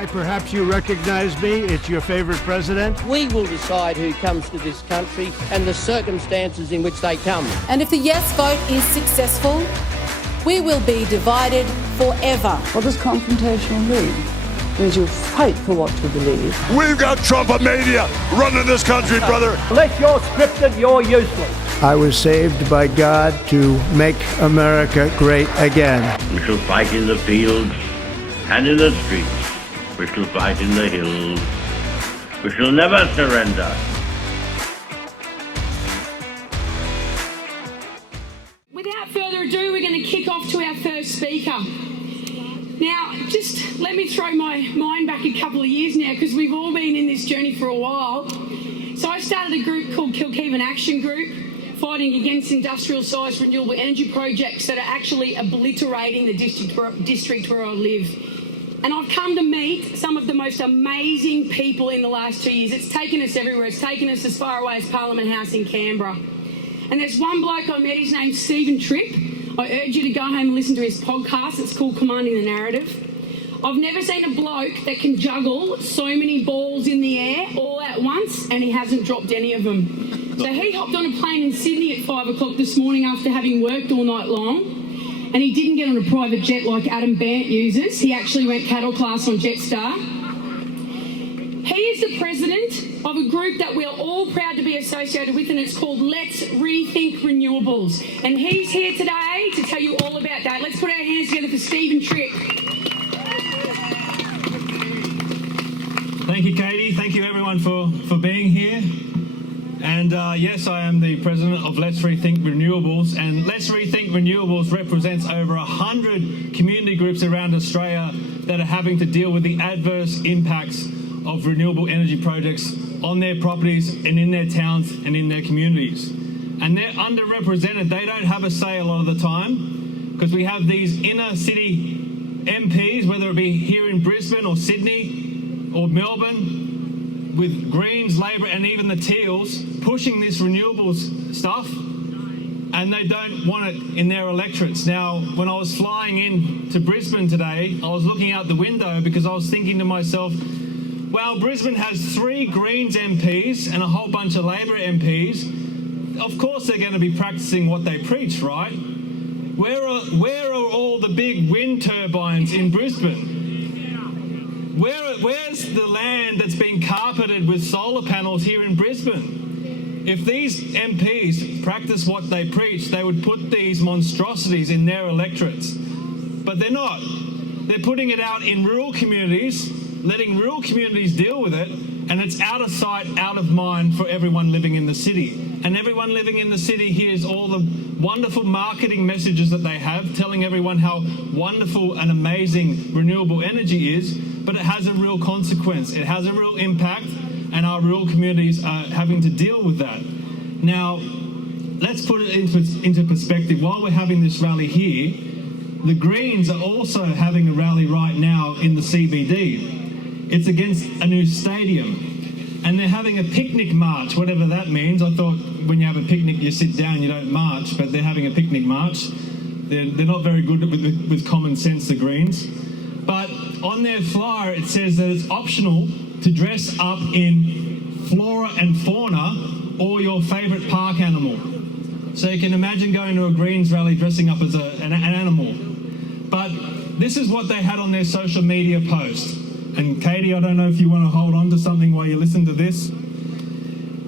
Hi, perhaps you recognize me. It's your favorite president. We will decide who comes to this country and the circumstances in which they come. And if the yes vote is successful, we will be divided forever. What does confrontational mean? It means you fight for what you believe. We've got Trump-a-mania running this country, brother. Unless you're scripted, you're useless. I was saved by God to make America great again. We shall fight in the fields and in the streets. We shall fight in the hills. We shall never surrender. Without further ado, we're going to kick off to our first speaker. Now, just let me throw my mind back a couple of years now, because we've all been in this journey for a while. So I started a group called Kilkeevan Action Group, fighting against industrial-sized renewable energy projects that are actually obliterating the district where I live. And I've come to meet some of the most amazing people in the last 2 years. It's taken us everywhere. It's taken us as far away as Parliament House in Canberra. And there's one bloke I met, his name's Steven.tripp. I urge you to go home and listen to his podcast. It's called Commanding the Narrative. I've never seen a bloke that can juggle so many balls in the air all at once, and he hasn't dropped any of them. So he hopped on a plane in Sydney at 5 o'clock this morning after having worked all night long. And he didn't get on a private jet like Adam Bant uses. He actually went cattle class on Jetstar. He is the president of a group that we're all proud to be associated with, and it's called Let's Rethink Renewables. And he's here today to tell you all about that. Let's put our hands together for Steven.tripp. Thank you, Katie. Thank you, everyone, for being here. And yes, I am the president of Let's Rethink Renewables, and Let's Rethink Renewables represents over 100 community groups around Australia that are having to deal with the adverse impacts of renewable energy projects on their properties and in their towns and in their communities. And they're underrepresented. They don't have a say a lot of the time, because we have these inner city MPs, whether it be here in Brisbane or Sydney or Melbourne, with Greens, Labor and even the Teals pushing this renewables stuff, and they don't want it in their electorates. Now, when I was flying in to Brisbane today, I was looking out the window because I was thinking to myself, well, Brisbane has 3 Greens MPs and a whole bunch of Labor MPs. Of course they're going to be practicing what they preach, right? Where are all the big wind turbines in Brisbane? Where's the land that's been carpeted with solar panels here in Brisbane? If these MPs practice what they preach, they would put these monstrosities in their electorates. But they're not. They're putting it out in rural communities, letting rural communities deal with it, and it's out of sight, out of mind for everyone living in the city. And everyone living in the city hears all the wonderful marketing messages that they have, telling everyone how wonderful and amazing renewable energy is, but it has a real consequence. It has a real impact, and our rural communities are having to deal with that. Now, let's put it into perspective. While we're having this rally here, the Greens are also having a rally right now in the CBD. It's against a new stadium, and they're having a picnic march, whatever that means. I thought when you have a picnic, you sit down, you don't march, but they're having a picnic march. They're not very good with common sense, the Greens. But on their flyer, it says that it's optional to dress up in flora and fauna or your favourite park animal. So you can imagine going to a Greens rally dressing up as an animal. But this is what they had on their social media post. And Katie, I don't know if you want to hold on to something while you listen to this.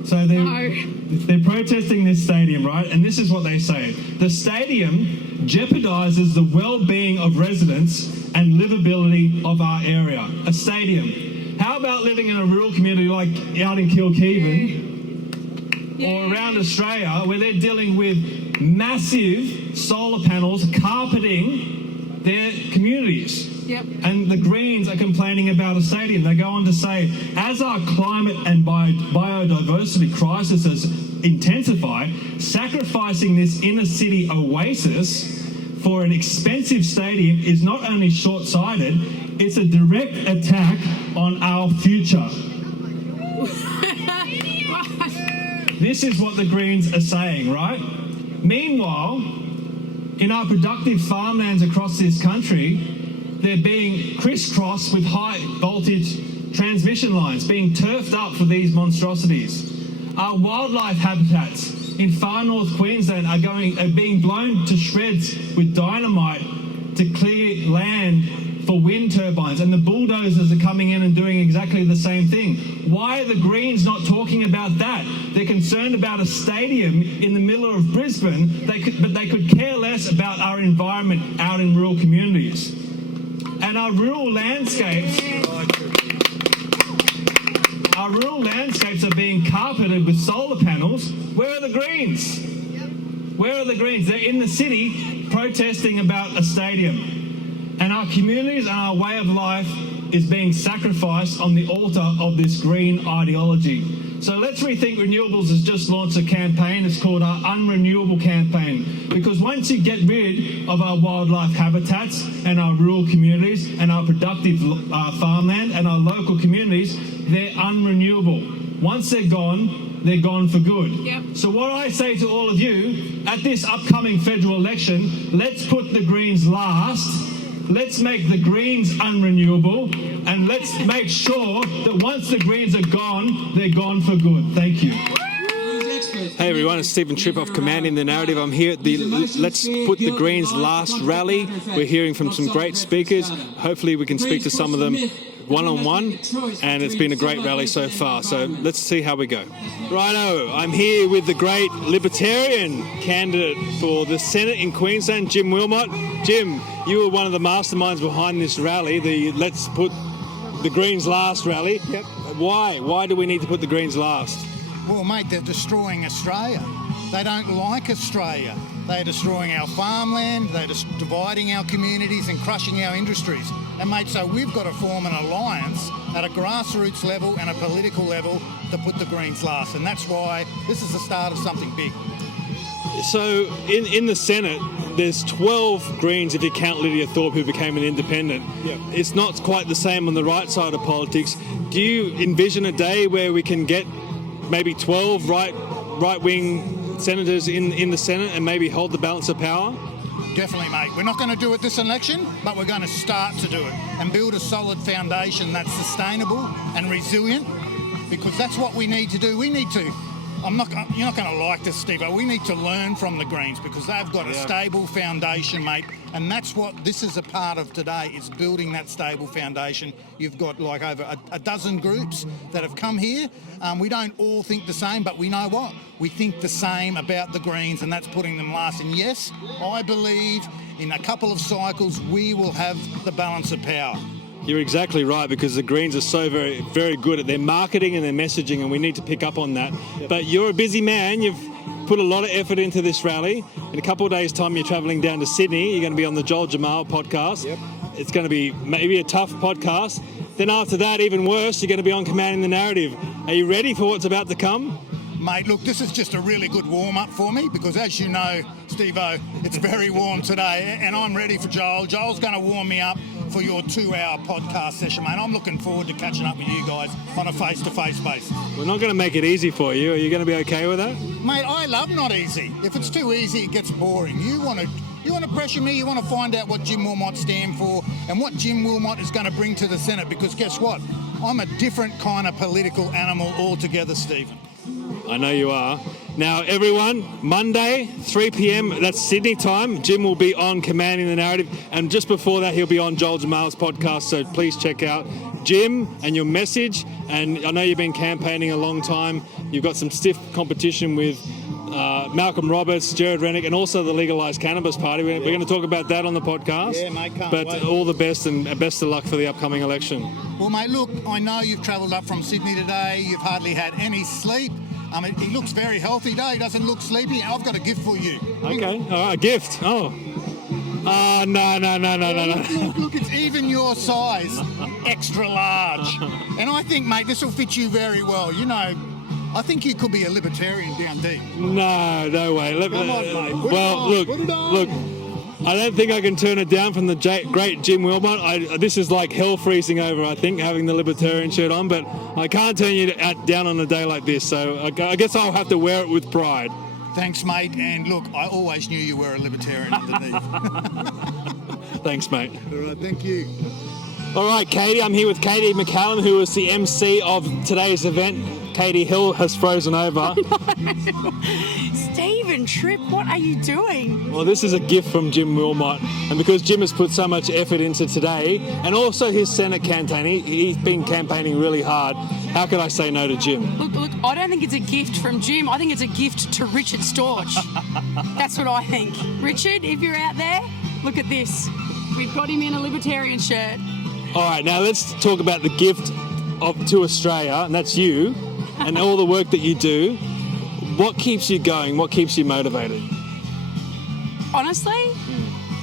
So they're protesting this stadium, right? And this is what they say. The stadium jeopardises the well-being of residents and livability of our area. A stadium. How about living in a rural community like out in Kilkeevan or around Australia, where they're dealing with massive solar panels carpeting their communities? Yep. And the Greens are complaining about a stadium. They go on to say, as our climate and biodiversity crisis has intensified, sacrificing this inner city oasis for an expensive stadium is not only short-sighted, it's a direct attack on our future. This is what the Greens are saying, right? Meanwhile, in our productive farmlands across this country, they're being crisscrossed with high voltage transmission lines, being turfed up for these monstrosities. Our wildlife habitats in far north Queensland are being blown to shreds with dynamite to clear land for wind turbines, and the bulldozers are coming in and doing exactly the same thing. Why are the Greens not talking about that? They're concerned about a stadium in the middle of Brisbane, but they could care less about our environment out in rural communities. And our rural landscapes are being carpeted with solar panels. Where are the Greens? Where are the Greens? They're in the city protesting about a stadium. And our communities and our way of life is being sacrificed on the altar of this green ideology. So Let's Rethink Renewables has just launched a campaign. It's called our Unrenewable Campaign. Because once you get rid of our wildlife habitats and our rural communities and our productive farmland and our local communities, they're unrenewable. Once they're gone for good. Yep. So what I say to all of you, at this upcoming federal election, let's put the Greens last. Let's make the Greens unrenewable, and let's make sure that once the Greens are gone, they're gone for good. Thank you. Hey everyone, it's Steven.tripp of Commanding the Narrative. I'm here at the Let's Put the Greens Last rally. We're hearing from some great speakers. Hopefully we can speak to some of them one-on-one, and it's been a great rally so far. So let's see how we go. Righto, I'm here with the great Libertarian candidate for the Senate in Queensland, Jim Wilmot. Jim, you were one of the masterminds behind this rally, the Let's Put the Greens Last rally. Yep. Why? Why do we need to put the Greens last? Well, mate, they're destroying Australia. They don't like Australia. They're destroying our farmland, they're dividing our communities and crushing our industries. And, mate, so we've got to form an alliance at a grassroots level and a political level to put the Greens last. And that's why this is the start of something big. So in the Senate, there's 12 Greens if you count Lydia Thorpe, who became an independent. Yep. It's not quite the same on the right side of politics. Do you envision a day where we can get maybe 12 right-wing senators in the Senate and maybe hold the balance of power? Definitely, mate. We're not going to do it this election, but we're going to start to do it and build a solid foundation that's sustainable and resilient, because that's what we need to do. We need to, you're not going to like this, Steve, but we need to learn from the Greens, because they've got a stable foundation, mate, and that's what this is a part of today, is building that stable foundation. You've got like over a dozen groups that have come here. We don't all think the same, but we know what? We think the same about the Greens, and that's putting them last. And yes, I believe in a couple of cycles we will have the balance of power. You're exactly right, because the Greens are so very, very good at their marketing and their messaging, and we need to pick up on that. Yep. But you're a busy man. You've put a lot of effort into this rally. In a couple of days' time, you're travelling down to Sydney. You're going to be on the Joel Jamal podcast. Yep. It's going to be maybe a tough podcast. Then after that, even worse, you're going to be on Commanding the Narrative. Are you ready for what's about to come? Mate, look, this is just a really good warm-up for me, because as you know, Steve-O, it's very warm today, and I'm ready for Joel. Joel's going to warm me up for your 2-hour podcast session, mate. I'm looking forward to catching up with you guys on a face-to-face basis. We're not going to make it easy for you. Are you going to be okay with that? Mate, I love not easy. If it's too easy, it gets boring. You want to pressure me, you want to find out what Jim Wilmot stands for and what Jim Wilmot is going to bring to the Senate, because guess what? I'm a different kind of political animal altogether, Stephen. I know you are. Now, everyone, Monday, 3 p.m, that's Sydney time, Jim will be on Commanding the Narrative, and just before that, he'll be on Joel Jamal's podcast, so please check out Jim and your message. And I know you've been campaigning a long time. You've got some stiff competition with Malcolm Roberts, Jared Rennick, and also the Legalised Cannabis Party. We're going to talk about that on the podcast. Yeah, mate, can't But wait. all the best, and best of luck for the upcoming election. Well, mate, look, I know you've travelled up from Sydney today. You've hardly had any sleep. He looks very healthy today. He doesn't look sleepy. I've got a gift for you. Okay, all right, a gift. Oh. No. Look, it's even your size. Extra large. And I think, mate, this will fit you very well. You know, I think you could be a libertarian down deep. No way. Come on, mate. Look, I don't think I can turn it down from the great Jim Wilmot. This is like hell freezing over, I think, having the libertarian shirt on, but I can't turn you down on a day like this, so I guess I'll have to wear it with pride. Thanks, mate. And look, I always knew you were a libertarian underneath. Thanks, mate. All right, thank you. All right, Katie, I'm here with Katie McCallum, who is the MC of today's event. Katie Hill has frozen over. Steven Tripp, what are you doing? Well, this is a gift from Jim Wilmot, and because Jim has put so much effort into today, and also his Senate campaign, he's been campaigning really hard. How could I say no to Jim? Look, I don't think it's a gift from Jim. I think it's a gift to Richard Storch. That's what I think. Richard, if you're out there, look at this. We've got him in a libertarian shirt. All right, now let's talk about the gift to Australia, and that's you, and all the work that you do. What keeps you going? What keeps you motivated? Honestly,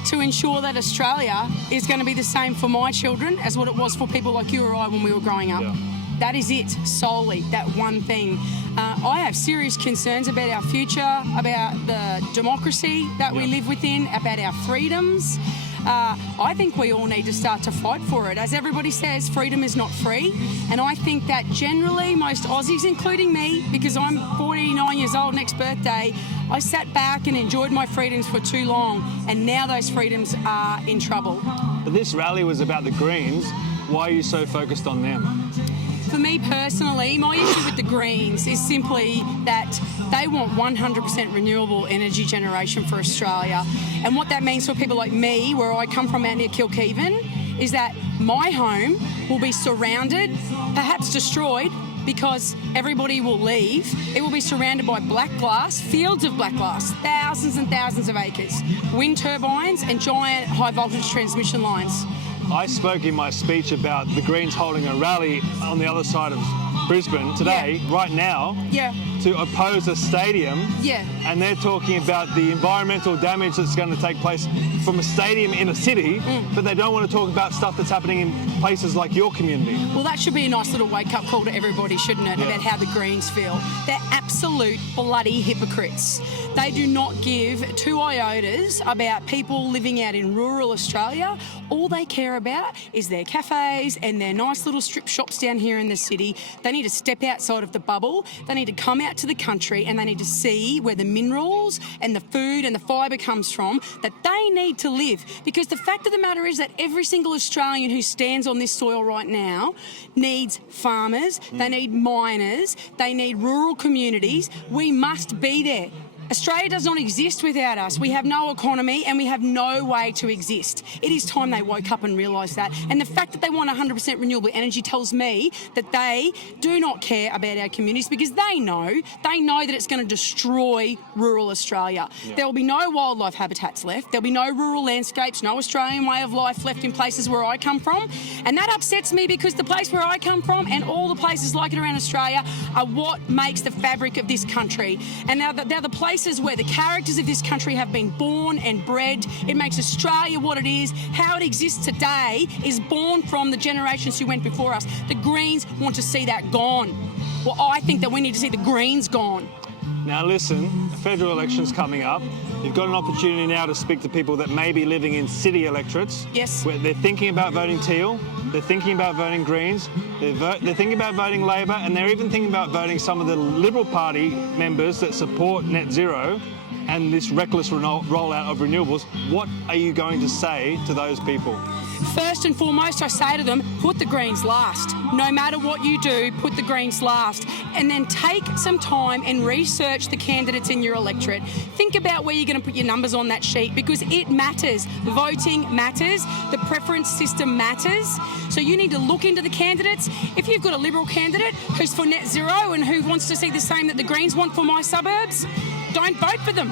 to ensure that Australia is going to be the same for my children as what it was for people like you or I when we were growing up. Yeah. That is it, solely, that one thing. I have serious concerns about our future, about the democracy that we live within, about our freedoms. I think we all need to start to fight for it. As everybody says, freedom is not free. And I think that generally most Aussies, including me, because I'm 49 years old next birthday, I sat back and enjoyed my freedoms for too long. And now those freedoms are in trouble. But this rally was about the Greens. Why are you so focused on them? For me personally, my issue with the Greens is simply that they want 100% renewable energy generation for Australia. And what that means for people like me, where I come from out near Kilkevin, is that my home will be surrounded, perhaps destroyed, because everybody will leave. It will be surrounded by black glass, fields of black glass, thousands and thousands of acres, wind turbines and giant high voltage transmission lines. I spoke in my speech about the Greens holding a rally on the other side of Brisbane today, right now, to oppose a stadium. And they're talking about the environmental damage that's going to take place from a stadium in a city, but they don't want to talk about stuff that's happening in places like your community. Well, that should be a nice little wake-up call to everybody, shouldn't it, about how the Greens feel. They're absolute bloody hypocrites. They do not give two iotas about people living out in rural Australia. All they care about is their cafes and their nice little strip shops down here in the city. They need to step outside of the bubble. They need to come out to the country and they need to see where the minerals and the food and the fibre comes from that they need to live. Because the fact of the matter is that every single Australian who stands on this soil right now needs farmers, they need miners, they need rural communities. We must be there. Australia does not exist without us. We have no economy and we have no way to exist. It is time they woke up and realised that. And the fact that they want 100% renewable energy tells me that they do not care about our communities because they know that it's going to destroy rural Australia. There will be no wildlife habitats left. There'll be no rural landscapes, no Australian way of life left in places where I come from. And that upsets me because the place where I come from and all the places like it around Australia are what makes the fabric of this country. And now they're the places where the characters of this country have been born and bred. It makes Australia what it is. How it exists today is born from the generations who went before us. The Greens want to see that gone. Well, I think that we need to see the Greens gone. Now listen, the federal election's coming up. You've got an opportunity now to speak to people that may be living in city electorates. Yes. Where they're thinking about voting Teal, they're thinking about voting Greens, they're thinking about voting Labor, and they're even thinking about voting some of the Liberal Party members that support net zero and this reckless rollout of renewables. What are you going to say to those people? First and foremost, I say to them, put the Greens last. No matter what you do, put the Greens last. And then take some time and research the candidates in your electorate. Think about where you're going to put your numbers on that sheet because it matters. Voting matters. The preference system matters. So you need to look into the candidates. If you've got a Liberal candidate who's for net zero and who wants to see the same that the Greens want for my suburbs, don't vote for them.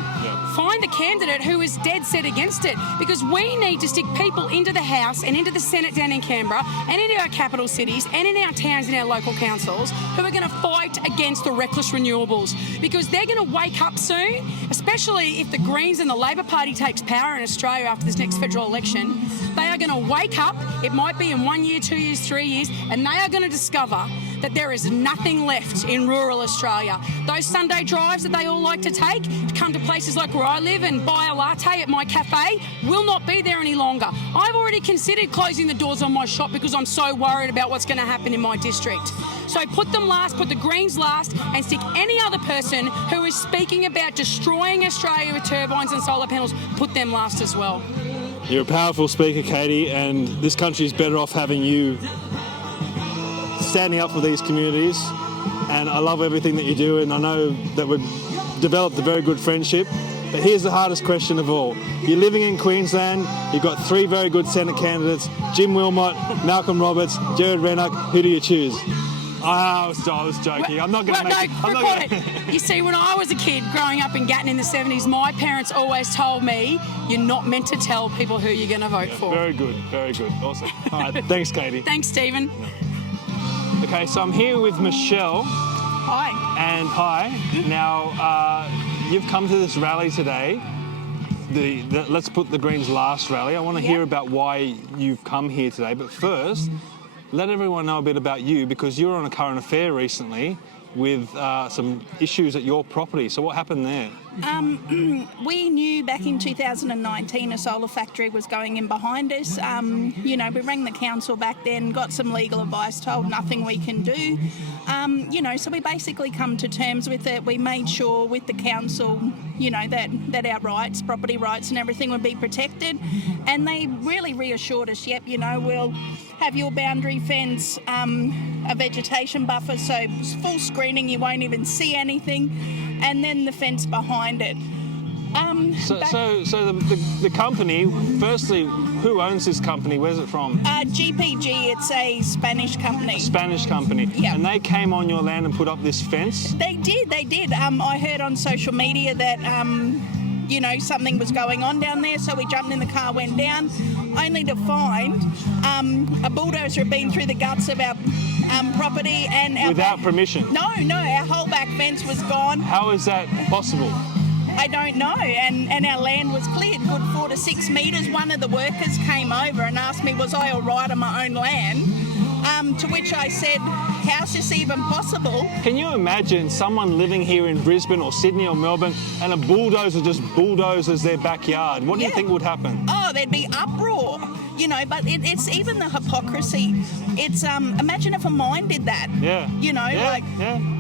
Find the candidate who is dead set against it because we need to stick people into the House and into the Senate down in Canberra and into our capital cities and in our towns and our local councils who are going to fight against the reckless renewables because they're going to wake up soon, especially if the Greens and the Labor Party takes power in Australia after this next federal election. They are going to wake up, it might be in 1 year, 2 years, 3 years, and they are going to discover that there is nothing left in rural Australia. Those Sunday drives that they all like to take to come to places like where I live and buy a latte at my cafe will not be there any longer. I've already considered closing the doors on my shop because I'm so worried about what's going to happen in my district. So put them last, put the Greens last, and stick any other person who is speaking about destroying Australia with turbines and solar panels, put them last as well. You're a powerful speaker, Katie, and this country is better off having you standing up for these communities. And I love everything that you do, and I know that we've developed a very good friendship. But here's the hardest question of all. You're living in Queensland, you've got 3 very good Senate candidates, Jim Wilmot, Malcolm Roberts, Jared Rennock. Who do you choose? I was joking. I'm not going to make You see, when I was a kid growing up in Gatton in the 70s, my parents always told me you're not meant to tell people who you're going to vote for. Very good, very good. Awesome. All right, thanks, Katie. Thanks, Stephen. Okay, so I'm here with Michelle. Hi. And hi. Now, you've come to this rally today, the Let's Put the Greens last rally. I want to hear about why you've come here today. But first, let everyone know a bit about you, because you were on a current affair recently with some issues at your property. So what happened there? We knew back in 2019 a solar factory was going in behind us. We rang the council back then, got some legal advice, told nothing we can do. So we basically come to terms with it. We made sure with the council, that our rights, property rights and everything would be protected. And they really reassured us, we'll have your boundary fence, a vegetation buffer, so full screening, you won't even see anything, and then the fence behind it. So the company, firstly, who owns this company? Where's it from? GPG, it's a Spanish company. A Spanish company. Yeah. And they came on your land and put up this fence? They did. I heard on social media that, something was going on down there, so we jumped in the car, went down, only to find a bulldozer had been through the guts of our property and... Without permission? No, our whole back fence was gone. How is that possible? I don't know, and our land was cleared good 4 to 6 metres. One of the workers came over and asked me, was I all right on my own land? To which I said, how's this even possible? Can you imagine someone living here in Brisbane or Sydney or Melbourne and a bulldozer just bulldozes their backyard? What do you think would happen? Oh, there'd be uproar, but it's even the hypocrisy. It's, imagine if a mine did that. Yeah.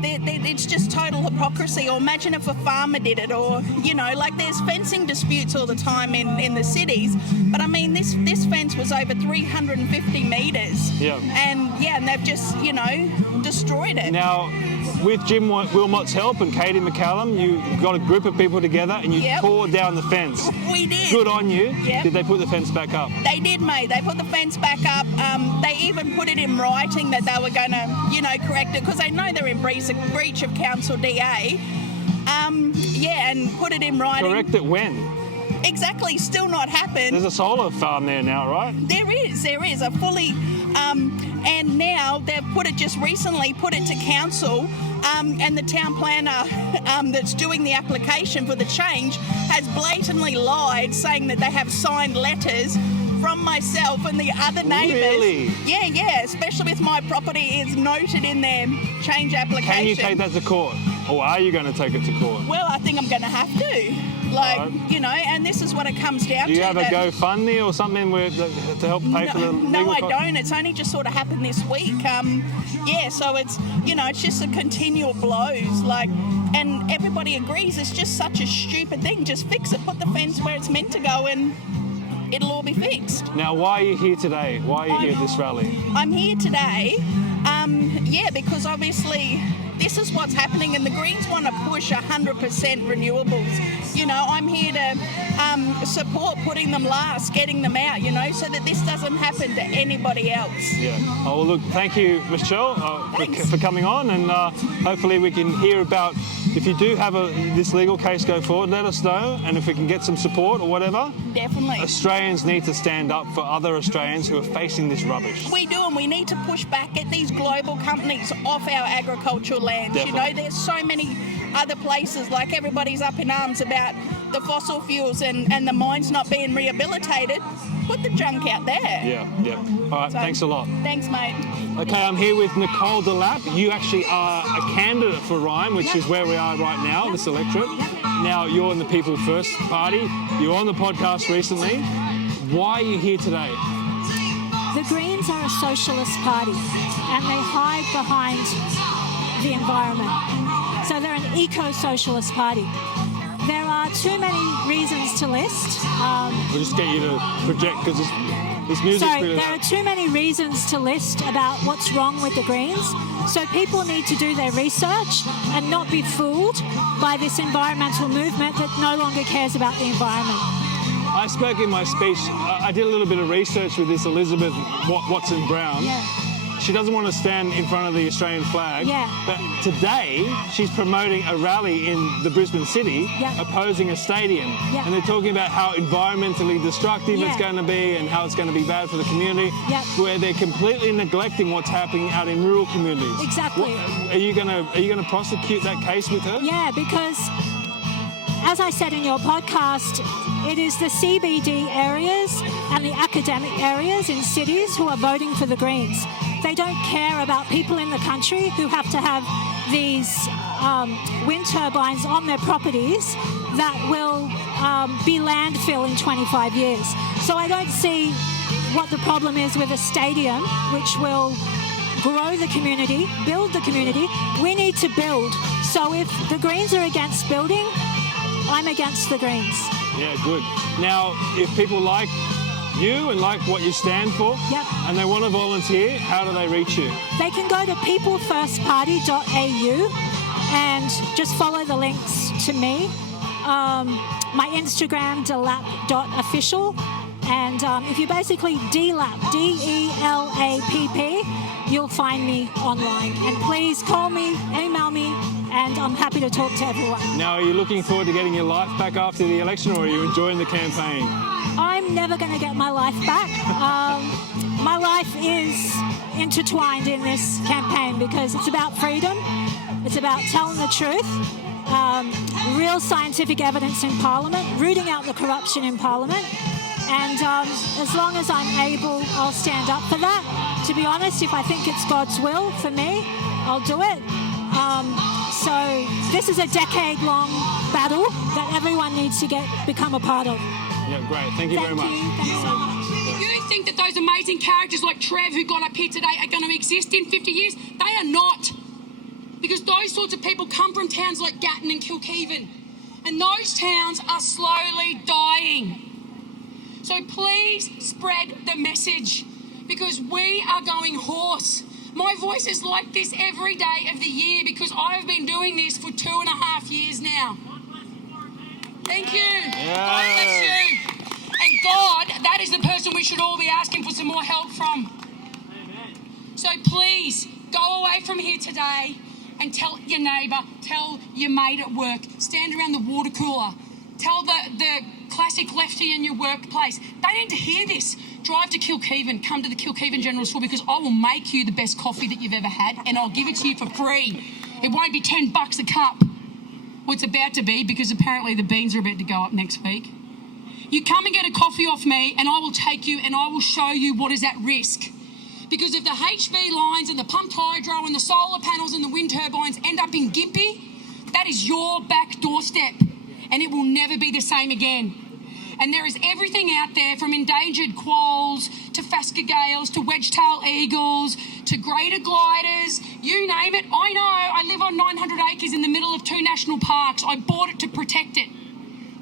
It's just total hypocrisy. Or imagine if a farmer did it, or, there's fencing disputes all the time in the cities. But I mean, this fence was over 350 metres. Yeah. And they've just, destroyed it. Now, with Jim Wilmot's help and Katie McCallum, you got a group of people together and you tore down the fence. We did. Good on you. Yep. Did they put the fence back up? They did, mate. They put the fence back up. They even put it in writing that they were going to, correct it, because they know they're in breach of council DA. And put it in writing. Correct it when? Exactly, still not happened. There's a solar farm there now, right? There is a fully, and now they've just recently put it to council, and the town planner that's doing the application for the change has blatantly lied, saying that they have signed letters from myself and the other neighbours. Really? Yeah, especially with my property is noted in their change application. Can you take that to court? Or are you going to take it to court? Well, I think I'm going to have to. And this is what it comes down to. Do you have a GoFundMe or something to help pay for the legal No, I costs? don't. It's only just sort of happened this week. So it's, it's just a continual blows. And everybody agrees it's just such a stupid thing. Just fix it. Put the fence where it's meant to go and it'll all be fixed. Now, why are you here today? Why are you here at this rally? I'm here today, because obviously this is what's happening, and the Greens want to push 100% renewables. I'm here to support putting them last, getting them out, so that this doesn't happen to anybody else. Yeah. Oh, well, look, thank you, Michelle, for coming on, and hopefully we can hear about, if you do have this legal case go forward, let us know, and if we can get some support or whatever. Definitely. Australians need to stand up for other Australians who are facing this rubbish. We do, and we need to push back, get these global companies off our agricultural lands. Definitely. There's so many other places, like everybody's up in arms about the fossil fuels and the mines not being rehabilitated. Put the junk out there. Yeah. All right, thanks a lot. Thanks, mate. Okay, I'm here with Nicole Delap. You actually are a candidate for Ryan, which is where we are right now, this electorate. Now, you're in the People First Party. You're on the podcast recently. Why are you here today? The Greens are a socialist party, and they hide behind the environment. So they're an eco-socialist party. There are too many reasons to list. We'll just get you to project because this music. Sorry, there are too many reasons to list about what's wrong with the Greens. So people need to do their research and not be fooled by this environmental movement that no longer cares about the environment. I spoke in my speech. I did a little bit of research with this Elizabeth Watson Brown. Yeah. She doesn't want to stand in front of the Australian flag. Yeah. But today, she's promoting a rally in the Brisbane city, opposing a stadium. Yeah. And they're talking about how environmentally destructive it's going to be and how it's going to be bad for the community, where they're completely neglecting what's happening out in rural communities. Exactly. Are you going to prosecute that case with her? Yeah, because as I said in your podcast, it is the CBD areas and the academic areas in cities who are voting for the Greens. They don't care about people in the country who have to have these wind turbines on their properties that will be landfill in 25 years. So I don't see what the problem is with a stadium which will grow the community, build the community. We need to build. So if the Greens are against building, I'm against the Greens. Yeah, good. Now, if people like you and like what you stand for, and they want to volunteer, how do they reach you? They can go to peoplefirstparty.au and just follow the links to me. My Instagram, delap.official. And if you basically DELAP, D-E-L-A-P-P, you'll find me online. And please call me, email me, and I'm happy to talk to everyone. Now, are you looking forward to getting your life back after the election, or are you enjoying the campaign? I'm never going to get my life back. My life is intertwined in this campaign because it's about freedom, it's about telling the truth, real scientific evidence in Parliament, rooting out the corruption in Parliament. And as long as I'm able, I'll stand up for that. To be honest, if I think it's God's will for me, I'll do it. So this is a decade-long battle that everyone needs to become a part of. Yeah, great. Thank you very much. Thanks so much. You think that those amazing characters like Trev who got up here today are going to exist in 50 years? They are not. Because those sorts of people come from towns like Gatton and Kilkevin. And those towns are slowly dying. So please spread the message, because we are going hoarse. My voice is like this every day of the year because I've been doing this for 2.5 years now. Thank you. Yeah. God bless you. And God, that is the person we should all be asking for some more help from. Amen. So please, go away from here today and tell your neighbour, tell your mate at work, stand around the water cooler, tell the classic lefty in your workplace. They need to hear this. Drive to Kilkevin, come to the Kilkevin General Store, because I will make you the best coffee that you've ever had, and I'll give it to you for free. It won't be $10 a cup. Well, it's about to be, because apparently the beans are about to go up next week. You come and get a coffee off me, and I will take you and I will show you what is at risk. Because if the HV lines and the pumped hydro and the solar panels and the wind turbines end up in Gympie, that is your back doorstep, and it will never be the same again. And there is everything out there, from endangered quolls to phascogales to wedge-tail eagles to greater gliders, you name it. I know, I live on 900 acres in the middle of 2 national parks. I bought it to protect it.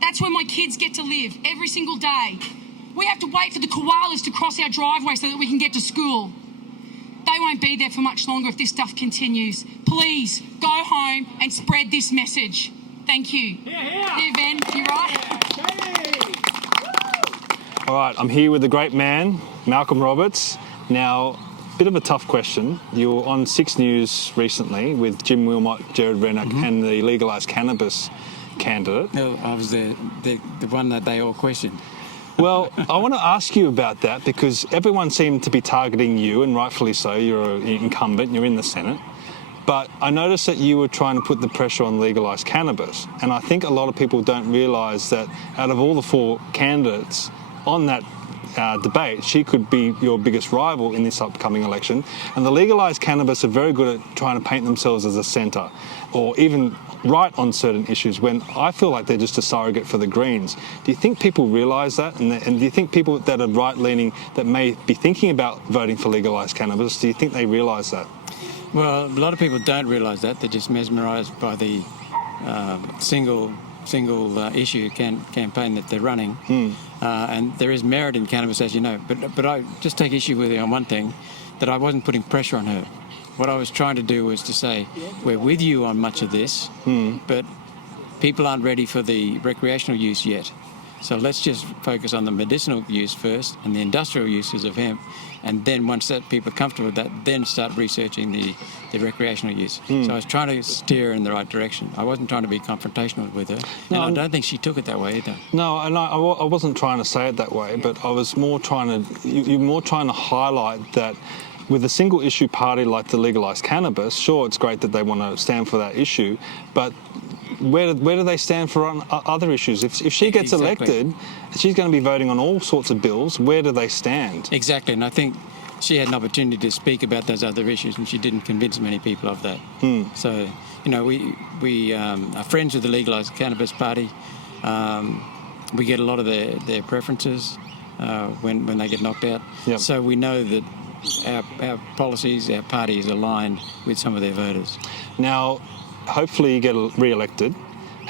That's where my kids get to live every single day. We have to wait for the koalas to cross our driveway so that we can get to school. They won't be there for much longer if this stuff continues. Please, go home and spread this message. Thank you. Yeah, Ben, you right? All right, I'm here with the great man, Malcolm Roberts. Now, bit of a tough question. You were on 6 News recently with Jim Wilmot, Jared Rennock, and the legalised cannabis candidate. No, I was the one that they all questioned. Well, I want to ask you about that, because everyone seemed to be targeting you, and rightfully so. You're an incumbent, you're in the Senate. But I noticed that you were trying to put the pressure on legalised cannabis. And I think a lot of people don't realise that out of all the 4 candidates on that debate, she could be your biggest rival in this upcoming election. And the legalised cannabis are very good at trying to paint themselves as a centre, or even right on certain issues, when I feel like they're just a surrogate for the Greens. Do you think people realise that? And do you think people that are right-leaning that may be thinking about voting for legalised cannabis, do you think they realise that? Well, a lot of people don't realise that. They're just mesmerised by the single issue campaign that they're running, and there is merit in cannabis, as you know. But I just take issue with it on one thing, that I wasn't putting pressure on her. What I was trying to do was to say, we're with you on much of this, but people aren't ready for the recreational use yet. So let's just focus on the medicinal use first and the industrial uses of hemp, and then once that people are comfortable with that, then start researching the recreational use. So I was trying to steer her in the right direction. I wasn't trying to be confrontational with her, and I don't think she took it that way either. No, and I wasn't trying to say it that way, but I was more trying to, you're more trying to highlight that with a single issue party like the legalised cannabis, sure, it's great that they want to stand for that issue, but where do they stand for other issues? If she gets elected, she's going to be voting on all sorts of bills. Where do they stand? Exactly, and I think she had an opportunity to speak about those other issues, and she didn't convince many people of that. So, you know, we are friends with the legalised cannabis party. We get a lot of their preferences when they get knocked out. Yep. So we know that our policies, our party is aligned with some of their voters. Now, hopefully you get re-elected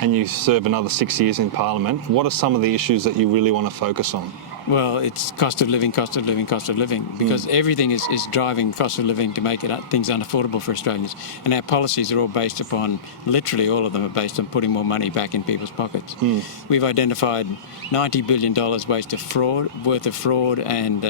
and you serve another 6 years in Parliament. What are some of the issues that you really want to focus on? Well, it's cost of living, because everything is driving cost of living to make things unaffordable for Australians. And our policies are all based upon, literally all of them are based on putting more money back in people's pockets. We've identified $90 billion worth of fraud and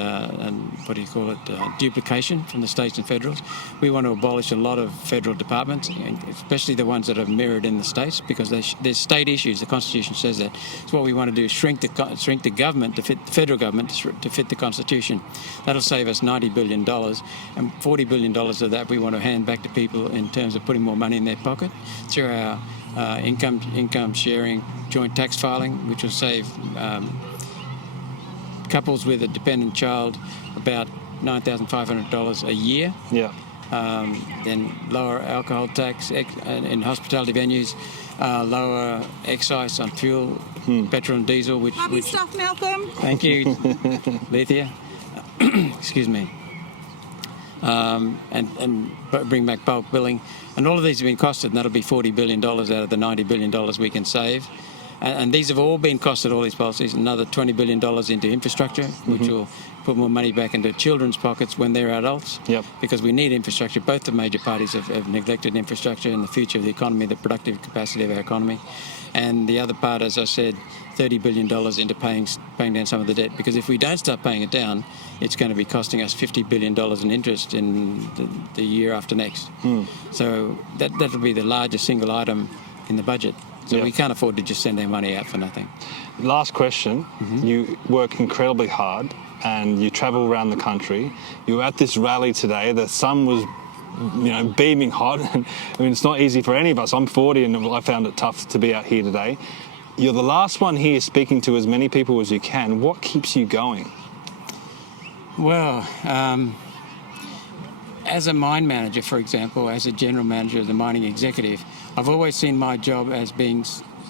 duplication from the states and federals. We want to abolish a lot of federal departments, and especially the ones that are mirrored in the states, because there's state issues. The Constitution says that. So what we want to do is shrink the government to fit the federal government to fit the Constitution. That'll save us $90 billion, and $40 billion of that we want to hand back to people in terms of putting more money in their pocket through our income sharing joint tax filing, which will save couples with a dependent child about $9,500 a year. Yeah. Then lower alcohol tax in hospitality venues, lower excise on fuel, petrol and diesel, which stuff, Malcolm. Thank you, Lethea. Excuse me. And bring back bulk billing, and all of these have been costed, and that'll be $40 billion out of the $90 billion we can save. And these have all been costed, all these policies, another $20 billion into infrastructure, which will put more money back into children's pockets when they're adults. Yep. Because we need infrastructure. Both the major parties have neglected infrastructure and the future of the economy, the productive capacity of our economy. And the other part, as I said, $30 billion into paying down some of the debt. Because if we don't start paying it down, it's going to be costing us $50 billion in interest in the year after next. So that'll be the largest single item in the budget. So we can't afford to just send our money out for nothing. Last question. You work incredibly hard and you travel around the country. You were at this rally today. The sun was, beaming hot. I mean, it's not easy for any of us. I'm 40 and I found it tough to be out here today. You're the last one here speaking to as many people as you can. What keeps you going? Well, as a mine manager, for example, as a general manager of the mining executive, I've always seen my job as being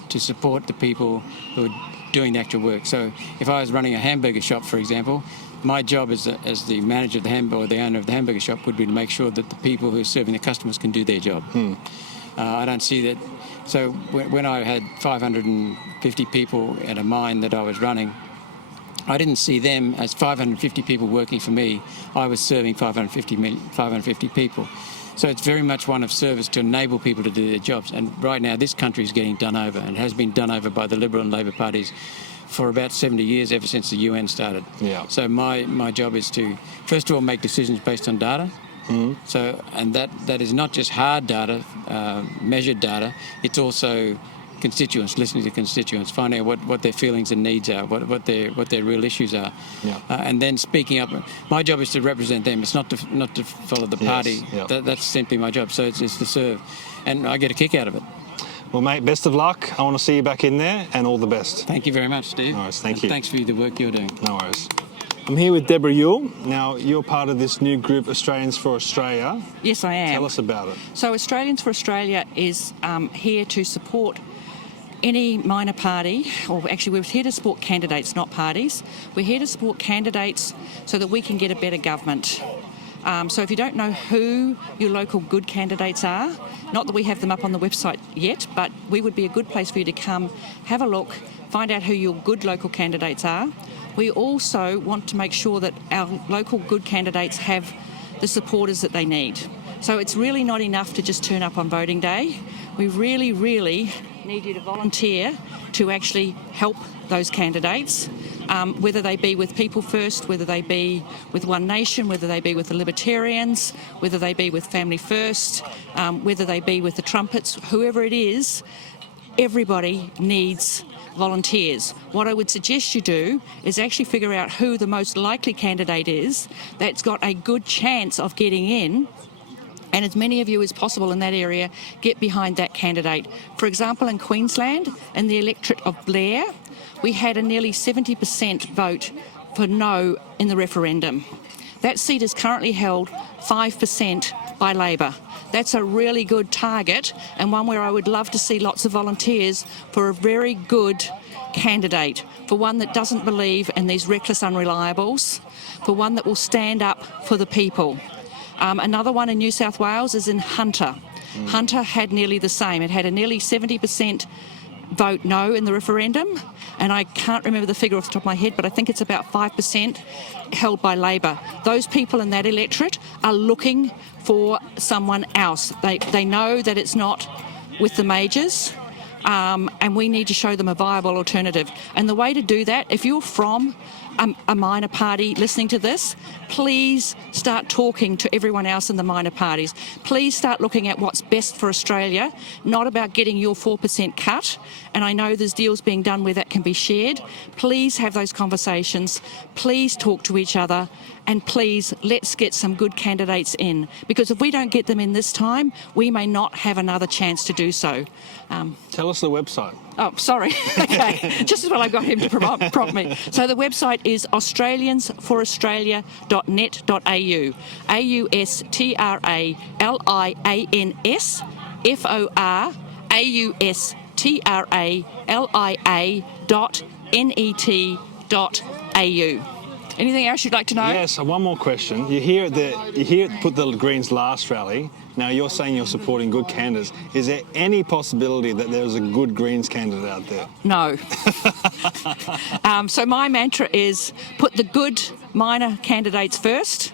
to support the people who are doing the actual work. So if I was running a hamburger shop, for example, my job as the manager of the hamburger, or the owner of the hamburger shop, would be to make sure that the people who are serving the customers can do their job. I don't see that. So when I had 550 people at a mine that I was running, I didn't see them as 550 people working for me. I was serving 550 people. So it's very much one of service to enable people to do their jobs. And right now, this country is getting done over, and has been done over by the Liberal and Labor parties for about 70 years, ever since the UN started. Yeah. So my job is to, first of all, make decisions based on data. So, and that is not just hard data, measured data. It's also constituents, listening to constituents, finding out what their feelings and needs are, what their real issues are, and then speaking up. My job is to represent them. It's not to follow the party. That's simply my job. So it's to serve, and I get a kick out of it. Well, mate, best of luck. I want to see you back in there, and all the best. Thank you very much, Steve. No worries, thank you. Thanks for the work you're doing. No worries. I'm here with Deborah Yule. Now, you're part of this new group, Australians for Australia. Yes, I am. Tell us about it. So Australians for Australia is here to support any minor party, or actually we're here to support candidates, not parties. We're here to support candidates so that we can get a better government. So if you don't know who your local good candidates are, not that we have them up on the website yet, but we would be a good place for you to come, have a look, find out who your good local candidates are. We also want to make sure that our local good candidates have the supporters that they need. So it's really not enough to just turn up on voting day. We really, really need you to volunteer to actually help those candidates, whether they be with People First, whether they be with One Nation, whether they be with the Libertarians, whether they be with Family First, whether they be with the Trumpets, whoever it is, everybody needs volunteers. What I would suggest you do is actually figure out who the most likely candidate is that's got a good chance of getting in, and as many of you as possible in that area get behind that candidate. For example, in Queensland, in the electorate of Blair, we had a nearly 70% vote for no in the referendum. That seat is currently held 5% by Labor. That's a really good target, and one where I would love to see lots of volunteers for a very good candidate, for one that doesn't believe in these reckless unreliables, for one that will stand up for the people. Another one in New South Wales is in Hunter. Hunter had nearly the same. It had a nearly 70% vote no in the referendum, and I can't remember the figure off the top of my head, but I think it's about 5% held by Labor. Those people in that electorate are looking for someone else. They know that it's not with the majors, and we need to show them a viable alternative. And the way to do that, if you're from a minor party listening to this, please start talking to everyone else in the minor parties. Please start looking at what's best for Australia, not about getting your 4% cut. And I know there's deals being done where that can be shared. Please have those conversations. Please talk to each other. And please, let's get some good candidates in. Because if we don't get them in this time, we may not have another chance to do so. Tell us the website. Oh, sorry. Okay, just as well I got him to prompt me. So the website is australiansforaustralia.net.au. Australiansforaustralia.net.au. Anything else you'd like to know? Yes, one more question. You hear it put the Greens last rally. Now you're saying you're supporting good candidates. Is there any possibility that there's a good Greens candidate out there? No. So my mantra is put the good minor candidates first,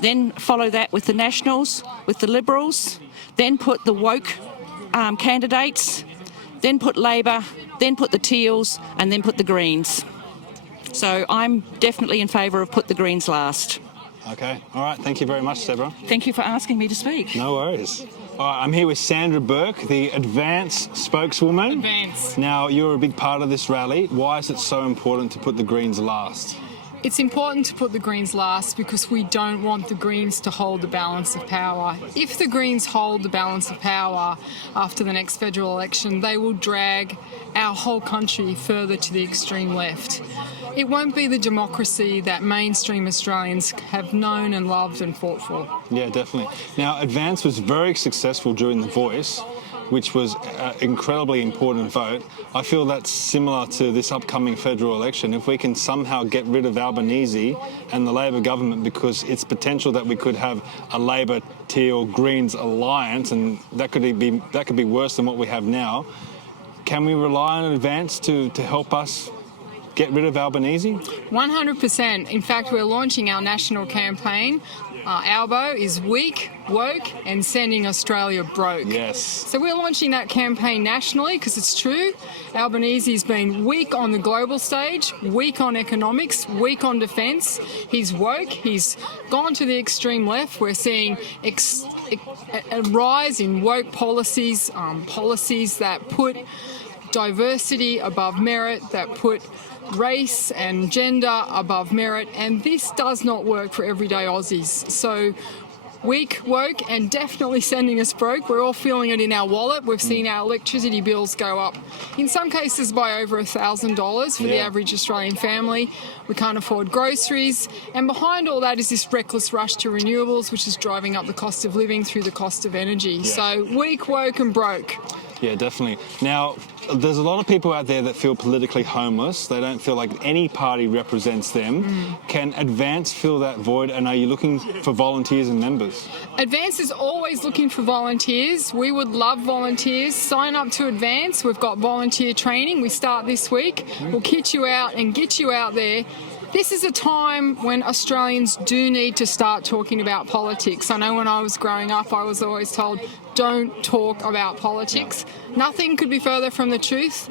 then follow that with the Nationals, with the Liberals, then put the woke candidates, then put Labor, then put the Teals, and then put the Greens. So I'm definitely in favour of put the Greens last. Okay. All right. Thank you very much, Deborah. Thank you for asking me to speak. No worries. All right, I'm here with Sandra Burke, the Advance spokeswoman. Advance. Now, you're a big part of this rally. Why is it so important to put the Greens last? It's important to put the Greens last because we don't want the Greens to hold the balance of power. If the Greens hold the balance of power after the next federal election, they will drag our whole country further to the extreme left. It won't be the democracy that mainstream Australians have known and loved and fought for. Yeah, definitely. Now, Advance was very successful during The Voice, which was an incredibly important vote. I feel that's similar to this upcoming federal election. If we can somehow get rid of Albanese and the Labor government, because it's potential that we could have a Labor, Teal, Greens alliance, and that could be worse than what we have now. Can we rely on Advance to help us get rid of Albanese? 100%. In fact, we're launching our national campaign. Albo is weak, woke, and sending Australia broke. Yes. So we're launching that campaign nationally because it's true. Albanese's been weak on the global stage, weak on economics, weak on defence. He's woke. He's gone to the extreme left. We're seeing a rise in woke policies, policies that put diversity above merit, that put race and gender above merit, and this does not work for everyday Aussies. So weak, woke, and definitely sending us broke. We're all feeling it in our wallet. We've seen our electricity bills go up, in some cases by over $1,000 for the average Australian family. We can't afford groceries, and behind all that is this reckless rush to renewables, which is driving up the cost of living through the cost of energy. So weak, woke, and broke. Yeah, definitely. Now, there's a lot of people out there that feel politically homeless. They don't feel like any party represents them. Can Advance fill that void, and are you looking for volunteers and members? Advance is always looking for volunteers. We would love volunteers. Sign up to Advance. We've got volunteer training. We start this week. We'll kit you out and get you out there. This is a time when Australians do need to start talking about politics. I know when I was growing up, I was always told, don't talk about politics. Nothing could be further from the truth.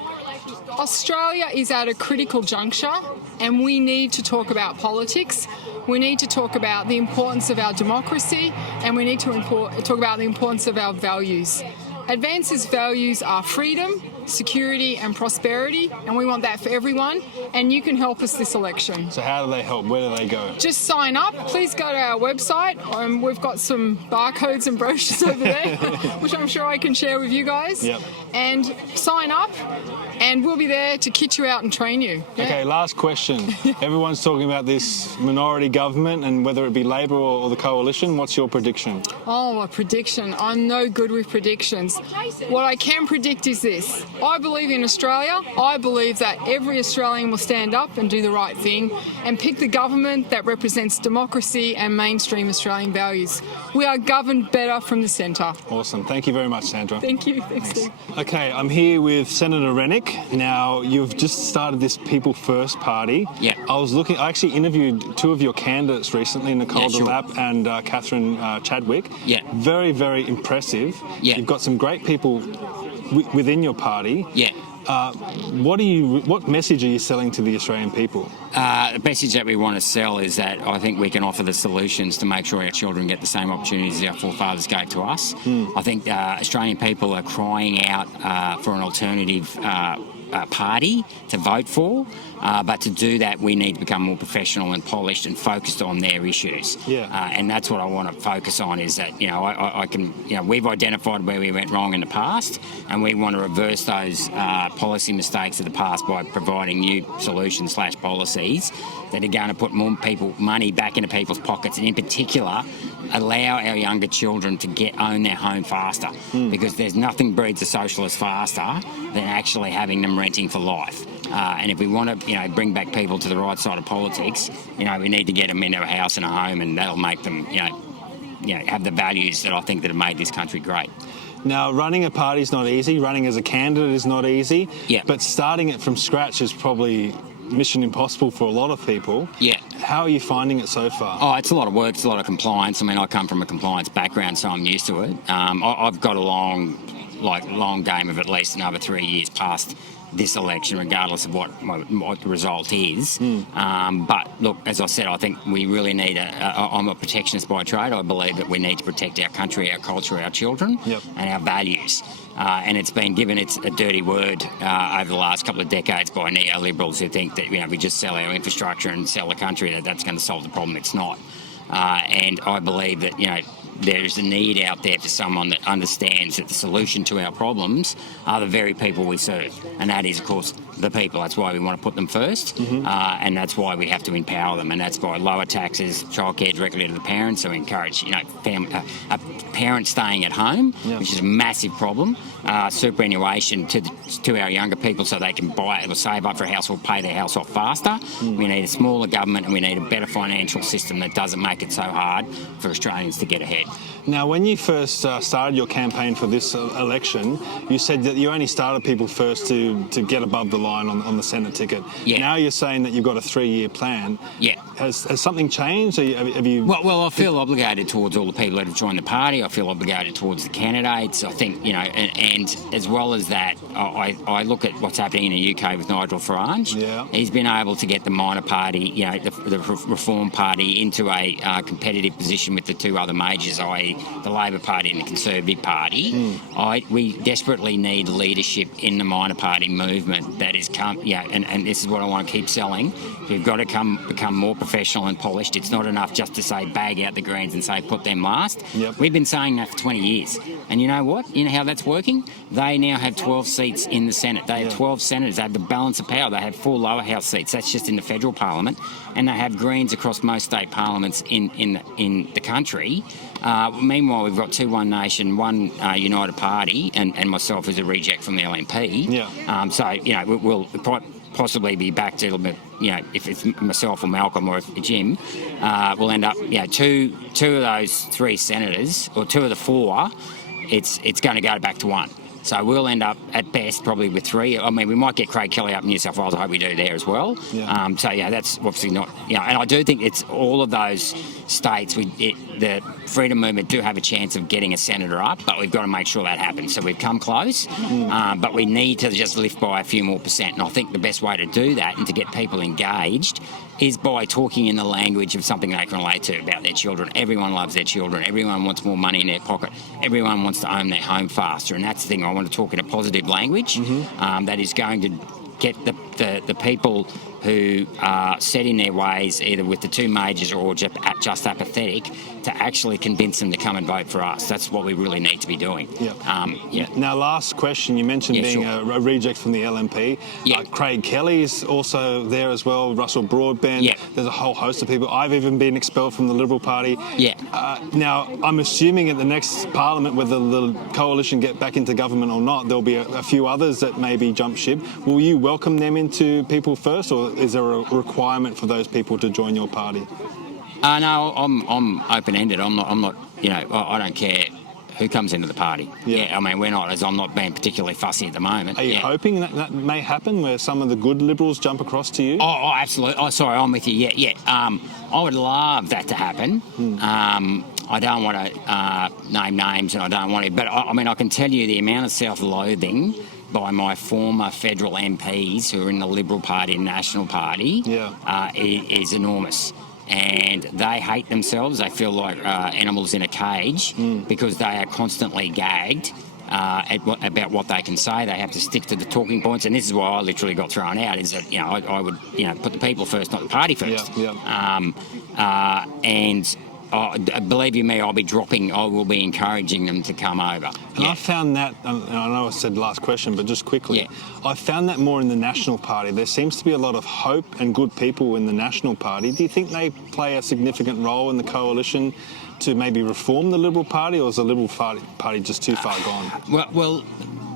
Australia is at a critical juncture and we need to talk about politics. We need to talk about the importance of our democracy and we need to talk about the importance of our values. Advance's values are freedom, security and prosperity, and we want that for everyone, and you can help us this election. So how do they help? Where do they go? Just sign up. Please go to our website. We've got some barcodes and brochures over there, which I'm sure I can share with you guys. Yep. And sign up, and we'll be there to kit you out and train you. Yeah? Okay, last question. Everyone's talking about this minority government and whether it be Labor or the Coalition. What's your prediction? Oh, a prediction. I'm no good with predictions. What I can predict is this. I believe in Australia. I believe that every Australian will stand up and do the right thing and pick the government that represents democracy and mainstream Australian values. We are governed better from the centre. Awesome. Thank you very much, Sandra. Thank you. Thanks, Steve. Okay, I'm here with Senator Rennick. Now, you've just started this People First party. Yeah. I actually interviewed two of your candidates recently, Nicole DeLapp and Catherine Chadwick. Yeah. Very, very impressive. Yeah. You've got some great people within your party. Yeah. What message are you selling to the Australian people? The message that we want to sell is that I think we can offer the solutions to make sure our children get the same opportunities our forefathers gave to us. I think Australian people are crying out for an alternative party to vote for, but to do that we need to become more professional and polished and focused on their issues. And that's what I want to focus on, is that we've identified where we went wrong in the past, and we want to reverse those policy mistakes of the past by providing new solutions / policies that are going to put more money back into people's pockets, and in particular allow our younger children to own their home faster, because there's nothing breeds a socialist faster than actually having them renting for life. And if we want to, bring back people to the right side of politics, we need to get them into a house and a home, and that'll make them, have the values that I think that have made this country great. Now, running a party is not easy. Running as a candidate is not easy. Yeah. But starting it from scratch is probably mission impossible for a lot of people. Yeah. How are you finding it so far? Oh, it's a lot of work. It's a lot of compliance. I mean, I come from a compliance background, so I'm used to it. I've got a long game of at least another 3 years past this election, regardless of what the result is. But look, as I said, I think we really need I'm a protectionist by trade. I believe that we need to protect our country, our culture, our children, and our values. And it's been given a dirty word over the last couple of decades by neoliberals who think that we just sell our infrastructure and sell the country, that's going to solve the problem. It's not. And I believe that there's a need out there for someone that understands that the solution to our problems are the very people we serve, and that is, of course, the people. That's why we want to put them first, and that's why we have to empower them, and that's by lower taxes, childcare directly to the parents, so we encourage parents staying at home, which is a massive problem, superannuation to our younger people so they can buy it or save up for a house or pay their house off faster. We need a smaller government, and we need a better financial system that doesn't make it so hard for Australians to get ahead. Now, when you first started your campaign for this election, you said that you only started People First to get above the line on the Senate ticket. Yeah. Now you're saying that you've got a 3-year plan. Yeah. Has something changed? Have you... Well, I feel obligated towards all the people that have joined the party. I feel obligated towards the candidates. I think, and as well as that, I look at what's happening in the UK with Nigel Farage. Yeah. He's been able to get the minor party, the Reform Party, into a competitive position with the two other majors, i.e. the Labor Party and the Conservative Party. We desperately need leadership in the minor party movement that is and this is what I want to keep selling. We've got to become more professional and polished. It's not enough just to say bag out the Greens and say put them last. Yep. We've been saying that for 20 years. And you know what? You know how that's working? They now have 12 seats in the Senate. They have 12 senators. They have the balance of power. They have 4 lower house seats. That's just in the federal parliament. And they have Greens across most state parliaments in the country. Meanwhile, we've got two One Nation, one United Party, and myself as a reject from the LNP. Yeah. So, we'll possibly be back to a little bit, if it's myself or Malcolm or if Jim, we'll end up, two of those three senators, or two of the four, it's going to go back to one. So we'll end up, at best, probably with three. I mean, we might get Craig Kelly up in New South Wales. I hope we do there as well. Yeah. That's obviously not... and I do think it's all of those states, the freedom movement do have a chance of getting a senator up, but we've got to make sure that happens. So we've come close, but we need to just lift by a few more percent. And I think the best way to do that and to get people engaged is by talking in the language of something they can relate to about their children. Everyone loves their children. Everyone wants more money in their pocket. Everyone wants to own their home faster. And that's the thing. I want to talk in a positive language that is going to get the people who are set in their ways, either with the two majors or just apathetic, to actually convince them to come and vote for us. That's what we really need to be doing. Now, last question. You mentioned being sure. a reject from the LNP. Craig Kelly is also there as well, Russell Broadbent. Yeah. There's a whole host of people. I've even been expelled from the Liberal Party. Yeah. Now, I'm assuming at the next Parliament, whether the coalition get back into government or not, there'll be a few others that maybe jump ship. Will you welcome them into people first, or is there a requirement for those people to join your party? No, I'm open-ended. I'm not. I don't care who comes into the party. I mean, we're not, as I'm not being particularly fussy at the moment. Are you hoping that may happen, where some of the good Liberals jump across to you? Oh, absolutely. Oh, sorry, I'm with you. I would love that to happen. I don't want to name names, and I don't want to, but I can tell you the amount of self-loathing by my former federal MPs who are in the Liberal Party and National Party is enormous. And they hate themselves. They feel like animals in a cage because they are constantly gagged about what they can say. They have to stick to the talking points. And this is why I literally got thrown out, is that, I would, put the people first, not the party first. And believe you me, I will be encouraging them to come over. And I found that, and I know I said last question, but just quickly, I found that more in the National Party. There seems to be a lot of hope and good people in the National Party. Do you think they play a significant role in the coalition to maybe reform the Liberal Party, or is the Liberal Party just too far gone? Well,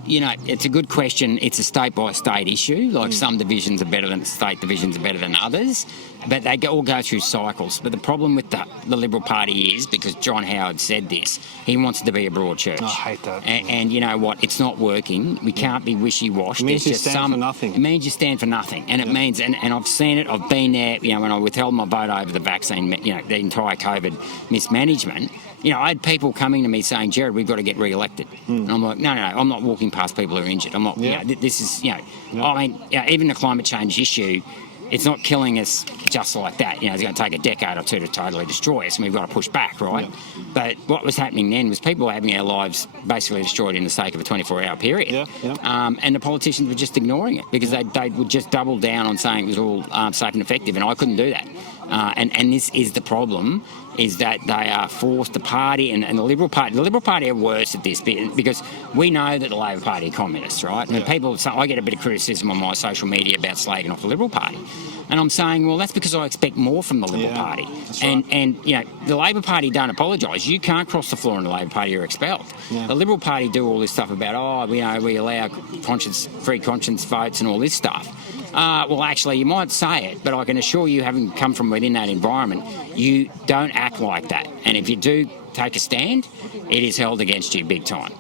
it's a good question. It's a state-by-state issue. Like some divisions are better than state divisions are better than others, but they all go through cycles. But the problem with the Liberal Party is, because John Howard said this, he wants it to be a broad church. I hate that. And you know what? It's not working. We can't be wishy-washy. It means you stand for nothing. It means you stand for nothing. And it means, and I've seen it, I've been there, when I withheld my vote over the vaccine, the entire COVID mismanagement. I had people coming to me saying, Jared, we've got to get re-elected. And I'm like, no, I'm not walking past people who are injured. I'm not, this is, even the climate change issue, it's not killing us just like that. It's going to take a decade or two to totally destroy us, and we've got to push back, right? Yeah. But what was happening then was people were having their lives basically destroyed in the sake of a 24-hour period. And the politicians were just ignoring it because they would just double down on saying it was all safe and effective, and I couldn't do that. And this is the problem, is that they are forced, the party and the Liberal Party are worse at this because we know that the Labor Party are communists, right? And I get a bit of criticism on my social media about slagging off the Liberal Party. And I'm saying, well, that's because I expect more from the Liberal Party. And the Labor Party don't apologise. You can't cross the floor in the Labor Party, you're expelled. The Liberal Party do all this stuff about, we allow free conscience votes and all this stuff. Well, actually, you might say it, but I can assure you, having come from within that environment, you don't act like that. And if you do take a stand, it is held against you big time.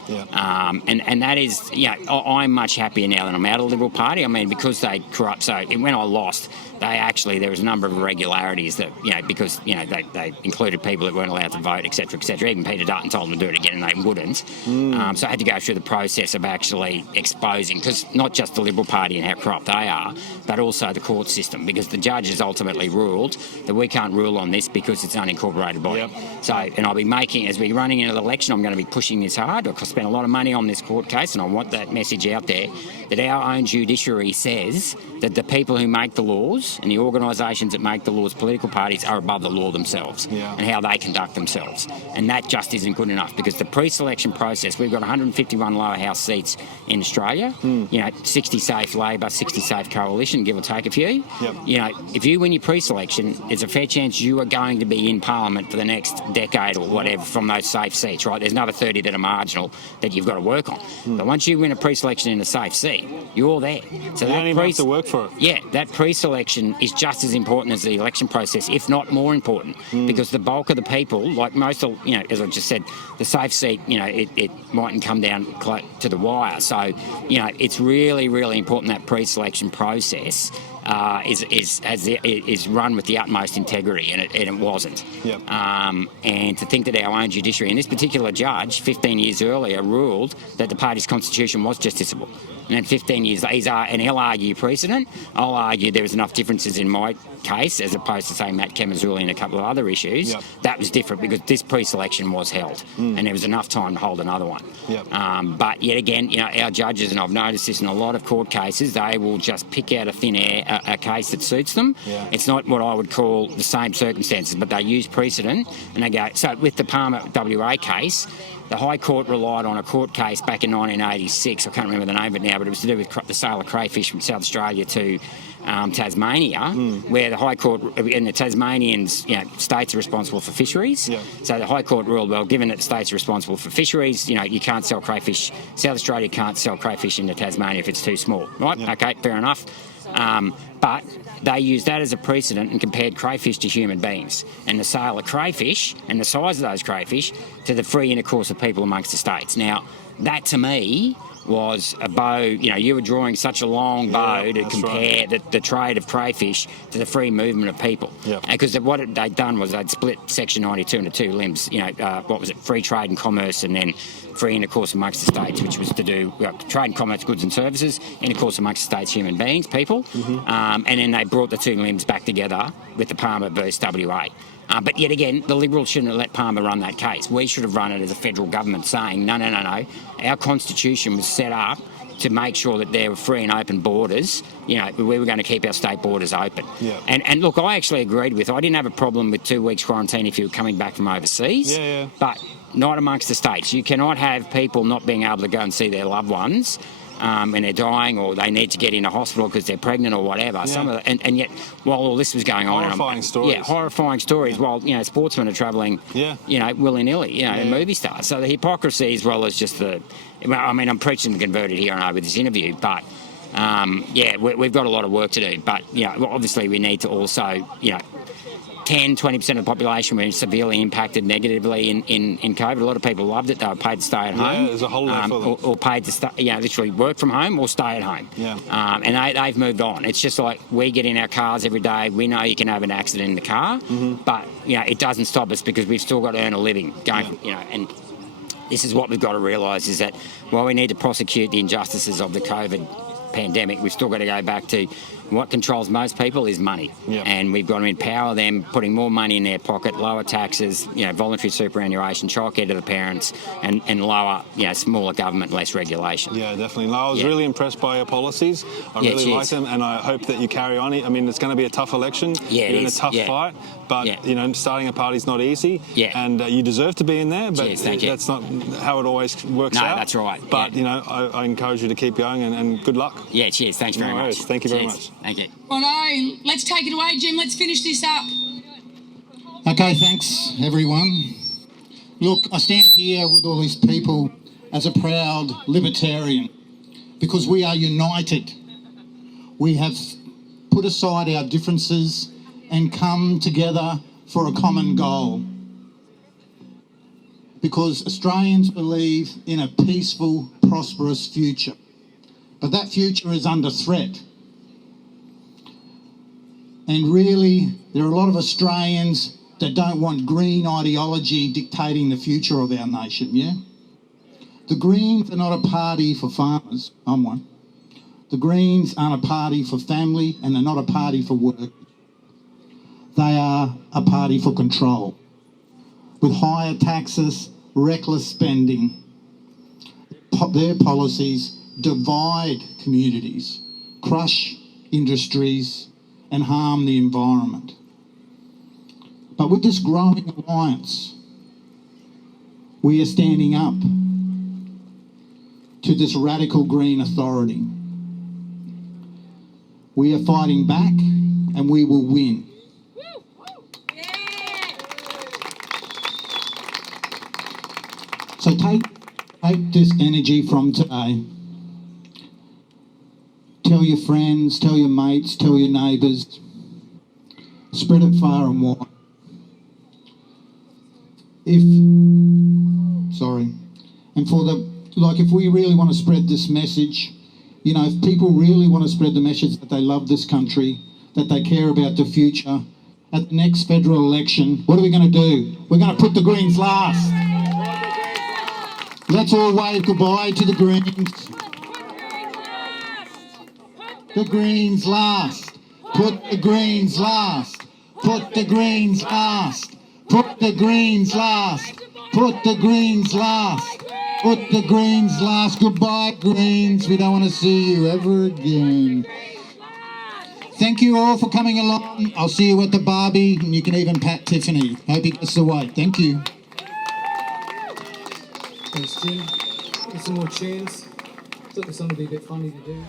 And that is, I'm much happier now that I'm out of the Liberal Party. I mean, because they corrupt. So when I lost, there was a number of irregularities that, because, they included people that weren't allowed to vote, et cetera, Even Peter Dutton told them to do it again and they wouldn't. So I had to go through the process of actually exposing, because not just the Liberal Party and how corrupt they are, but also the court system, because the judges ultimately ruled that we can't rule on this because it's an unincorporated body. So, and I'll be as we're running into the election, I'm going to be pushing this hard. I spent a lot of money on this court case, and I want that message out there that our own judiciary says that the people who make the laws and the organisations that make the laws, political parties, are above the law themselves and how they conduct themselves. And that just isn't good enough, because the pre-selection process, we've got 151 lower house seats in Australia, 60 safe Labor, 60 safe Coalition, give or take a few. If you win your pre-selection, there's a fair chance you are going to be in Parliament for the next decade or whatever from those safe seats, right? There's another 30 that are marginal that you've got to work on. But once you win a pre-selection in a safe seat, you're there. So you don't even have to work for it. Yeah, that pre-selection is just as important as the election process, if not more important, because the bulk of the people, like most of, as I just said, the safe seat, it mightn't come down to the wire. So, it's really, really important that pre-selection process is run with the utmost integrity, and it wasn't. And to think that our own judiciary, and this particular judge 15 years earlier ruled that the party's constitution was justiciable, and then 15 years and he'll argue precedent. I'll argue there was enough differences in my case as opposed to, say, Matt Kemazuli and a couple of other issues. That was different because this pre-selection was held, and there was enough time to hold another one. But yet again, our judges, and I've noticed this in a lot of court cases, they will just pick out of thin air a case that suits them. It's not what I would call the same circumstances, but they use precedent and they go. So with the Palmer WA case, the High Court relied on a court case back in 1986. I can't remember the name of it now, but it was to do with the sale of crayfish from South Australia to Tasmania, where the High Court and the Tasmanians, states are responsible for fisheries. So the High Court ruled, well, given that the states are responsible for fisheries, you can't sell crayfish. South Australia can't sell crayfish into Tasmania if it's too small, right? Okay, fair enough. But they used that as a precedent and compared crayfish to human beings, and the sale of crayfish and the size of those crayfish to the free intercourse of people amongst the states. Now, that to me was a bow, you were drawing such a long bow to compare the trade of crayfish to the free movement of people. Because what they'd done was they'd split Section 92 into two limbs, free trade and commerce, and then free intercourse amongst the states, which was to do trade and commerce, goods and services, intercourse amongst the states, human beings, people. And then they brought the two limbs back together with the Palmer versus WA. But yet again, the Liberals shouldn't have let Palmer run that case. We should have run it as a federal government saying, no. Our constitution was set up to make sure that there were free and open borders. We were going to keep our state borders open. And look, I actually agreed with, I didn't have a problem with 2 weeks quarantine if you were coming back from overseas. But not amongst the states. You cannot have people not being able to go and see their loved ones and they're dying, or they need to get in a hospital because they're pregnant or whatever. And yet, while all this was going on, horrifying stories. While sportsmen are travelling, willy-nilly, movie stars. So the hypocrisy, as well as just I'm preaching the converted here and with this interview, but we've got a lot of work to do. But obviously we need to also 10-20% of the population were severely impacted negatively in COVID. A lot of people loved it. They were paid to stay at home. There's a holiday for them. Or paid to literally work from home or stay at home. And they've moved on. It's just like we get in our cars every day. We know you can have an accident in the car, but it doesn't stop us because we've still got to earn a living. And this is what we've got to realise, is that while we need to prosecute the injustices of the COVID pandemic, we've still got to go back to what controls most people is money. And we've got to empower them, putting more money in their pocket, lower taxes, voluntary superannuation, childcare to the parents, and lower, smaller government, less regulation. Yeah, definitely. No, I was really impressed by your policies. I really like them, and I hope that you carry on. I mean, it's going to be a tough election. You're in a tough fight, but starting a party's not easy. And you deserve to be in there, but that's not how it always works out. No, that's right. But I encourage you to keep going, and good luck. Yeah, cheers. Thanks very much. Thank you very much. Thank you. Righto, let's take it away, Jim. Let's finish this up. Okay, thanks, everyone. Look, I stand here with all these people as a proud libertarian because we are united. We have put aside our differences and come together for a common goal. Because Australians believe in a peaceful, prosperous future. But that future is under threat. And really, there are a lot of Australians that don't want green ideology dictating the future of our nation, The Greens are not a party for farmers. I'm one. The Greens aren't a party for family, and they're not a party for work. They are a party for control. With higher taxes, reckless spending, their policies divide communities, crush industries, and harm the environment. But with this growing alliance, we are standing up to this radical green authority. We are fighting back, and we will win. So take this energy from today. Tell your friends, tell your mates, tell your neighbours. Spread it far and wide. And for the, if we really want to spread this message, you know, if people really want to spread the message that they love this country, that they care about the future, at the next federal election, what are we going to do? We're going to put the Greens last. Let's all wave goodbye to the Greens. The Greens last. Put the Greens last. Put the Greens last. Put the Greens last. Put the Greens last. Put the Greens last. Goodbye, Greens. We don't want to see you ever again. Thank you all for coming along. I'll see you at the Barbie, and you can even pat Tiffany. Hope he gets the weight. Thank you. Thanks, Jim. Get some more tunes. Thought this one would be a bit funny to do.